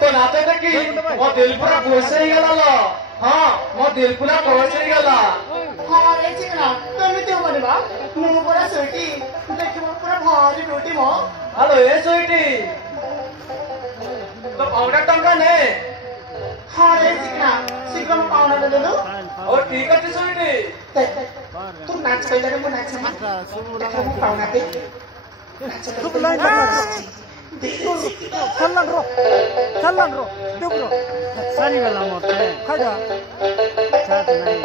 तो नाते देखी मो दिल पूरा खुश हो गला हाँ मो दिल पूरा खुश हो गला हाँ रे चिकना केमिति होबनी बा मु पूरा सोइटी देखिबो पूरा भारी ब्यूटी मो हेलो ए सोइटी तो पाउडर टंका ने हाँ रे चिकना शीघ्र मो पाउडर दे दो ओ ठीक है सोइटी तू नाच पहिला रे मो नाच मा देखो मो पाउडर दे तू लाइन चलन रो देख रो सारी गला मोटे खाजा साथ नहीं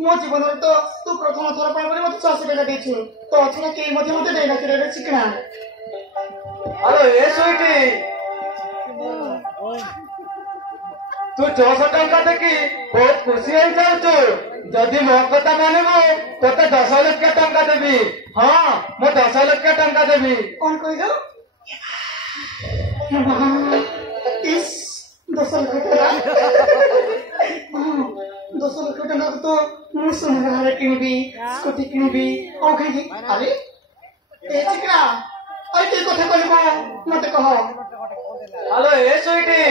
मो जीवन तो तू प्रथम थर पर मत 600 टका देछु तो अथवा के मध्ये मते देना करे रे चिकना हेलो ए स्वीटी तू 600 टका देखी बहुत खुशी हो जाउछु जदी मो कथा मानबो तते 10 लाख टका देबी हां मो 10 लाख टका देबी कोन कहिलो इस 10 लाख टका 10 लाख टका तो मु सुनहरा किनबी स्कूटी किनबी ओ कहि अरे ए चिकना अरे के कथा कहबो मते कह हेलो ए स्वीटी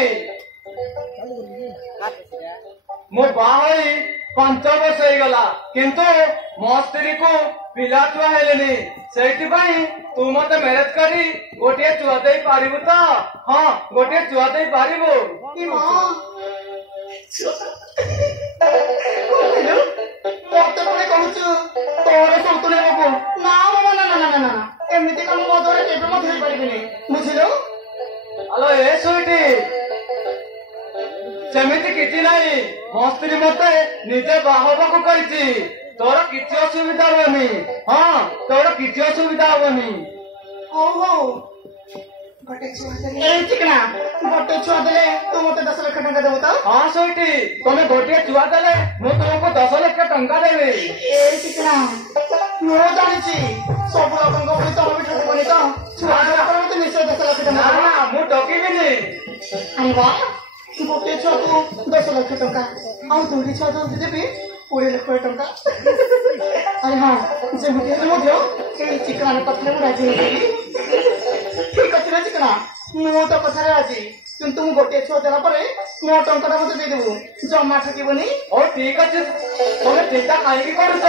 मो बाहई 5 वर्ष हो गला किंतु मो स्त्री को पिला छुआ हेलेनी सेठी भाई तू मते मैरिज करी गोटे छुआ देई पारिबु त हां गोटे छुआ देई पारिबु ई मां हेलो मते कोने कहूछु तोरे सौतुले बाबू ना ना ना ना ना ना एमिति काम मो द्वारा केबे मत होई परिबिनी बुझिलो हेलो ए स्वीटी सेमिति किछि नाही मो स्त्री मते निजे बाहबा को कहिछि तोर किछि असुविधा होनी हां तोर किछि असुविधा होनी हो हो गोटे छुआ देले ए चिकना गोटे छुआ देले तू मते 10 लाख टका देबो त हां स्वीटी तमे गोटे छुआ देले मु तुमको 10 लाख टका देबे ए चिकना मो जानिछि सब लोगन को तम भी ठक बनी त छुआ देला पर मते निश्चय 10 लाख टका ना ना मु टकीबिनी अरे वाह गोटे छुआ तू 10 लाख टका आ दुरी छुआ दे देबी 20 लाख टका अरे हां जेमिति हेले मध्य ए चिकना कथले मु राजी हेली ठीक अछि रे चिकना मु तो कथा राजी किंतु मु गोटे छुआ देला परे मो टंका मते दे देबो जमा ठकिबनी ओ ठीक अछि तमे चिंता काहे की करूछ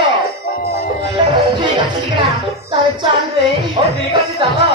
ठीक अछि चिकना तारे चाल रे ओ ठीक अछि चलो